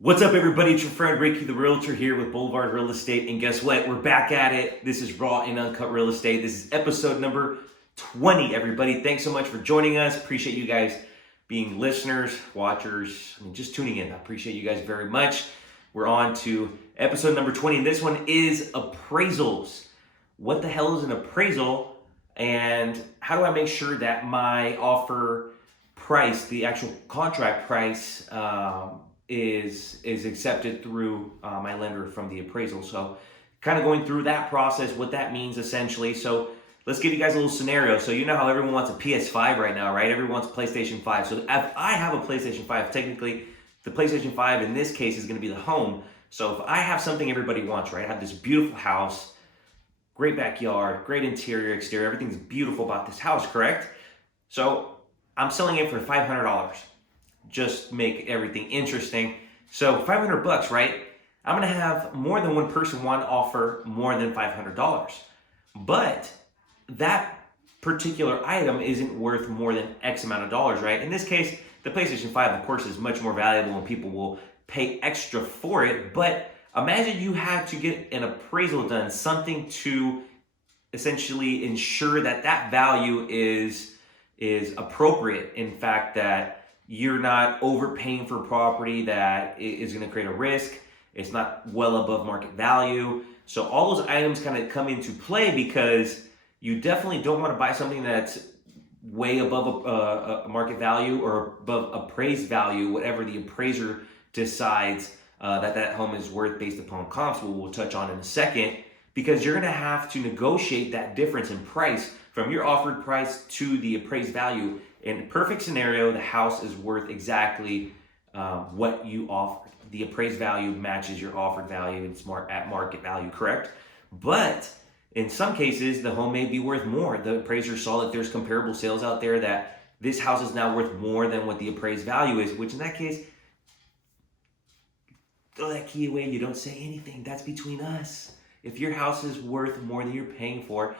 What's up, everybody? It's your friend Ricky, the realtor, here with Boulevard Real Estate. And guess what? We're back at it. This is Raw and Uncut Real Estate. This is episode number 20, everybody. Thanks so much for joining us. Appreciate you guys being listeners, watchers, just tuning in. I appreciate you guys very much. We're on to episode number 20. And this one is appraisals. What the hell is an appraisal? And how do I make sure that my offer price, the actual contract price, is accepted through my lender from the appraisal? So kind of going through that process, what that means essentially. So let's give you guys a little scenario. So you know how everyone wants a PS5 right now, right? Everyone wants a PlayStation 5. So if I have a PlayStation 5, technically the PlayStation 5 in this case is going to be the home. So if I have something everybody wants, right? I have this beautiful house, great backyard, great interior, exterior, everything's beautiful about this house, correct? So I'm selling it for $500. Just make everything interesting. So $500, right? I'm gonna have more than one person want to offer more than $500. But that particular item isn't worth more than X amount of dollars, right? In this case, the PlayStation 5, of course, is much more valuable and people will pay extra for it. But imagine you had to get an appraisal done, something to essentially ensure that that value is appropriate. In fact, that you're not overpaying for property that is going to create a risk. It's not well above market value. So all those items kind of come into play because you definitely don't want to buy something that's way above a market value or above appraised value, whatever the appraiser decides that home is worth based upon comps, what we'll touch on in a second, because you're going to have to negotiate that difference in price from your offered price to the appraised value. In a perfect scenario, the house is worth exactly what you offered. The appraised value matches your offered value. It's more at market value, correct? But in some cases, the home may be worth more. The appraiser saw that there's comparable sales out there that this house is now worth more than what the appraised value is, which in that case, throw that key away. You don't say anything. That's between us. If your house is worth more than you're paying for,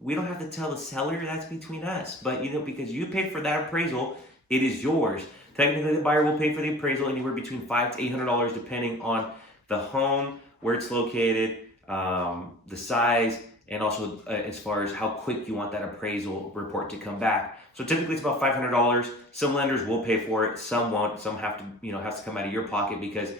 we don't have to tell the seller. That's between us. But because you paid for that appraisal, it is yours. Technically, the buyer will pay for the appraisal anywhere between $500 to $800, depending on the home, where it's located, the size, and also as far as how quick you want that appraisal report to come back. So typically, it's about $500. Some lenders will pay for it. Some won't. Some have to, has to come out of your pocket because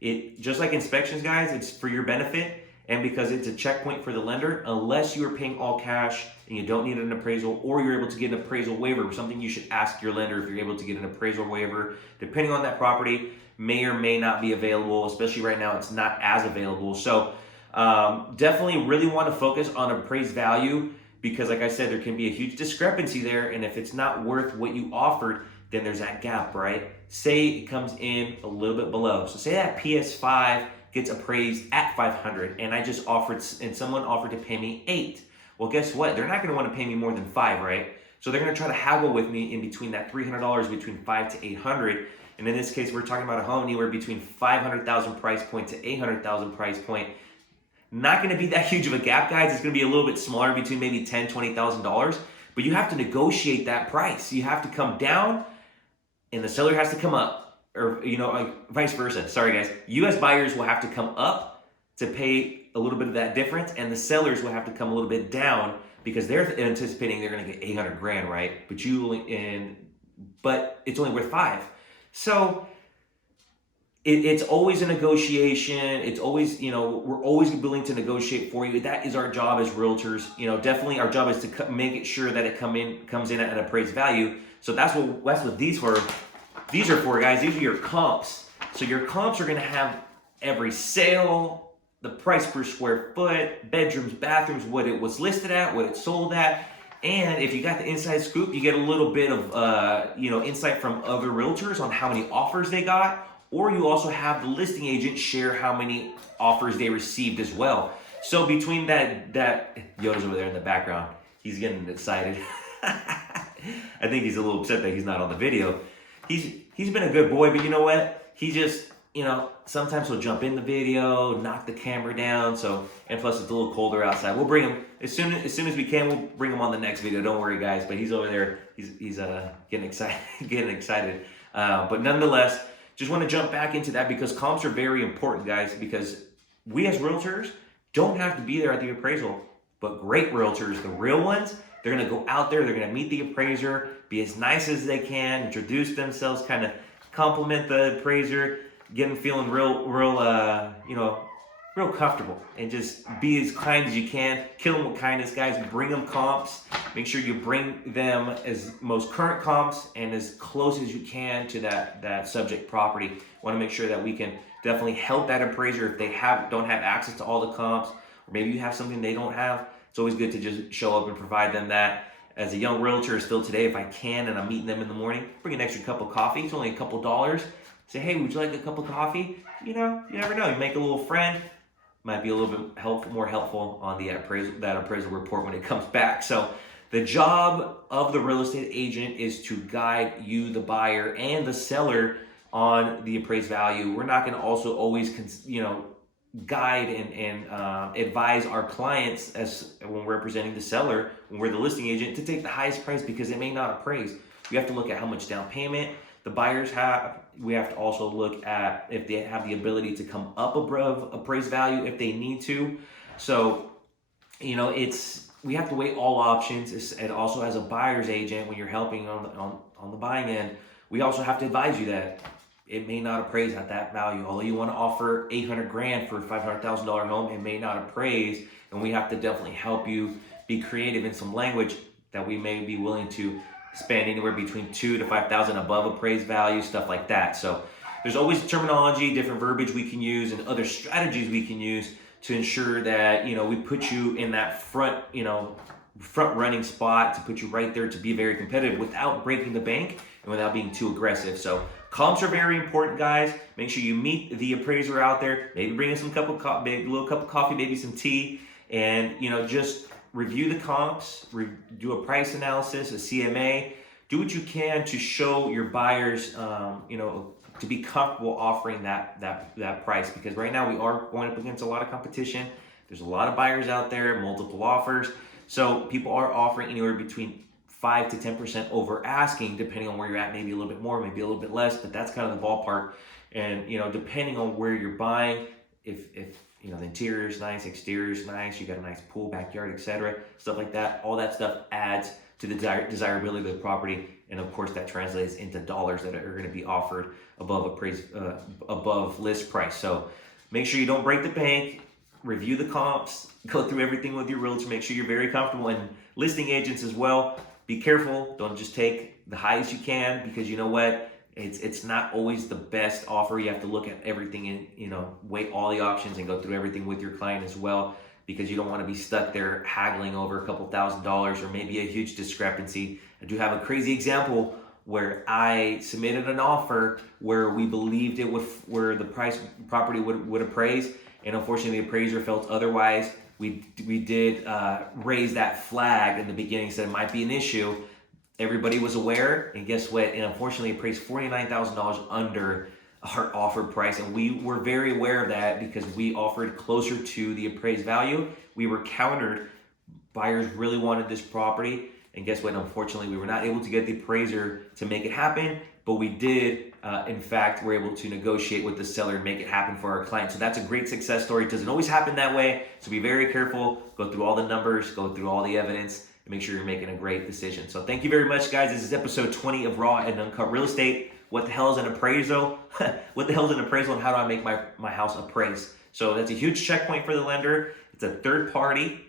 it, just like inspections, guys, it's for your benefit. And because it's a checkpoint for the lender, unless you are paying all cash and you don't need an appraisal, or you're able to get an appraisal waiver, something you should ask your lender if you're able to get an appraisal waiver. Depending on that property, may or may not be available, especially right now, it's not as available. So definitely really want to focus on appraised value because, like I said, there can be a huge discrepancy there. And if it's not worth what you offered, then there's that gap, right? Say it comes in a little bit below. So say that PS5 gets appraised at $500 and I just offered, and someone offered to pay me $8. Well, guess what? They're not going to want to pay me more than $5, right? So they're going to try to haggle with me in between that $300, between $500 to $800. And in this case, we're talking about a home anywhere between $500,000 price point to $800,000 price point. Not going to be that huge of a gap, guys. It's going to be a little bit smaller, between maybe $10,000, $20,000. But you have to negotiate that price. You have to come down and the seller has to come up. Or, like vice versa. Sorry, guys. You as buyers will have to come up to pay a little bit of that difference, and the sellers will have to come a little bit down because they're anticipating they're going to get $800,000, right? But it's only worth $5. So it's always a negotiation. It's always, we're always willing to negotiate for you. That is our job as realtors. Definitely our job is to make it sure that it comes in at an appraised value. So that's what these for. These are for, guys. These are your comps. So your comps are going to have every sale, the price per square foot, bedrooms, bathrooms, what it was listed at, what it sold at. And if you got the inside scoop, you get a little bit of insight from other realtors on how many offers they got. Or you also have the listing agent share how many offers they received as well. So between that Yoda's over there in the background. He's getting excited. I think he's a little upset that he's not on the video. He's been a good boy, but you know what? He just, sometimes he'll jump in the video, knock the camera down. So, and plus it's a little colder outside. We'll bring him as soon as we can. We'll bring him on the next video. Don't worry, guys. But he's over there. He's getting excited, But nonetheless, just want to jump back into that because comps are very important, guys, because we as realtors don't have to be there at the appraisal, but great realtors, the real ones, they're going to go out there, they're going to meet the appraiser, be as nice as they can, introduce themselves, kind of compliment the appraiser, get them feeling real comfortable, and just be as kind as you can. Kill them with kindness, guys. Bring them comps. Make sure you bring them as most current comps and as close as you can to that subject property. Want to make sure that we can definitely help that appraiser if they don't have access to all the comps, or maybe you have something they don't have. It's always good to just show up and provide them that. As a young realtor still today, if I can and I'm meeting them in the morning, bring an extra cup of coffee. It's only a couple dollars. Say, hey, would you like a cup of coffee? You never know. You make a little friend. Might be a little bit more helpful on the appraisal report when it comes back. So the job of the real estate agent is to guide you, the buyer, and the seller on the appraised value. We're not going to also always, guide and advise our clients as when we're representing the seller, when we're the listing agent, to take the highest price because it may not appraise. We have to look at how much down payment the buyers have. We have to also look at if they have the ability to come up above appraised value if they need to. So, we have to weigh all options. And also as a buyer's agent, when you're helping on the buying end, we also have to advise you that it may not appraise at that value. Although you want to offer $800,000 for a $500,000 home, it may not appraise, and we have to definitely help you be creative in some language that we may be willing to spend anywhere between $2,000 to $5,000 above appraised value, stuff like that. So there's always terminology, different verbiage we can use, and other strategies we can use to ensure that we put you in that front running spot, to put you right there to be very competitive without breaking the bank and without being too aggressive. So comps are very important, guys. Make sure you meet the appraiser out there. Maybe bring in maybe a little cup of coffee, maybe some tea, and just review the comps, do a price analysis, a CMA. Do what you can to show your buyers, to be comfortable offering that price, because right now we are going up against a lot of competition. There's a lot of buyers out there, multiple offers. So people are offering anywhere between 5 to 10% over asking, depending on where you're at, maybe a little bit more, maybe a little bit less, but that's kind of the ballpark. And, depending on where you're buying, if the interior is nice, exterior is nice, you got a nice pool, backyard, etc., stuff like that, all that stuff adds to the desirability of the property. And of course that translates into dollars that are going to be offered above list price. So make sure you don't break the bank, review the comps, go through everything with your realtor, make sure you're very comfortable, and listing agents as well. Be careful, don't just take the highest you can, because you know what? It's not always the best offer. You have to look at everything and weigh all the options and go through everything with your client as well, because you don't want to be stuck there haggling over a couple $1,000s or maybe a huge discrepancy. I do have a crazy example where I submitted an offer where we believed where the property would appraise, and unfortunately the appraiser felt otherwise. We did raise that flag in the beginning, said it might be an issue. Everybody was aware, and guess what? And unfortunately, it appraised $49,000 under our offered price, and we were very aware of that because we offered closer to the appraised value. We were countered. Buyers really wanted this property, and guess what? Unfortunately, we were not able to get the appraiser to make it happen, but we did, in fact, we're able to negotiate with the seller and make it happen for our client. So that's a great success story. It doesn't always happen that way, so be very careful. Go through all the numbers, go through all the evidence, and make sure you're making a great decision. So thank you very much, guys. This is episode 20 of Raw and Uncut Real Estate. What the hell is an appraisal? What the hell is an appraisal, and how do I make my house appraise? So that's a huge checkpoint for the lender. It's a third party.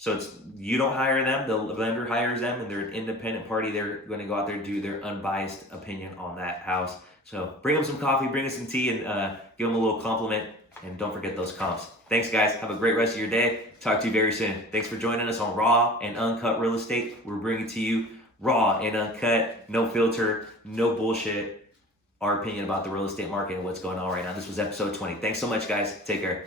So you don't hire them, the lender hires them, and they're an independent party. They're going to go out there and do their unbiased opinion on that house. So bring them some coffee, bring them some tea, and give them a little compliment. And don't forget those comps. Thanks, guys. Have a great rest of your day. Talk to you very soon. Thanks for joining us on Raw and Uncut Real Estate. We're bringing to you raw and uncut, no filter, no bullshit, our opinion about the real estate market and what's going on right now. This was episode 20. Thanks so much, guys. Take care.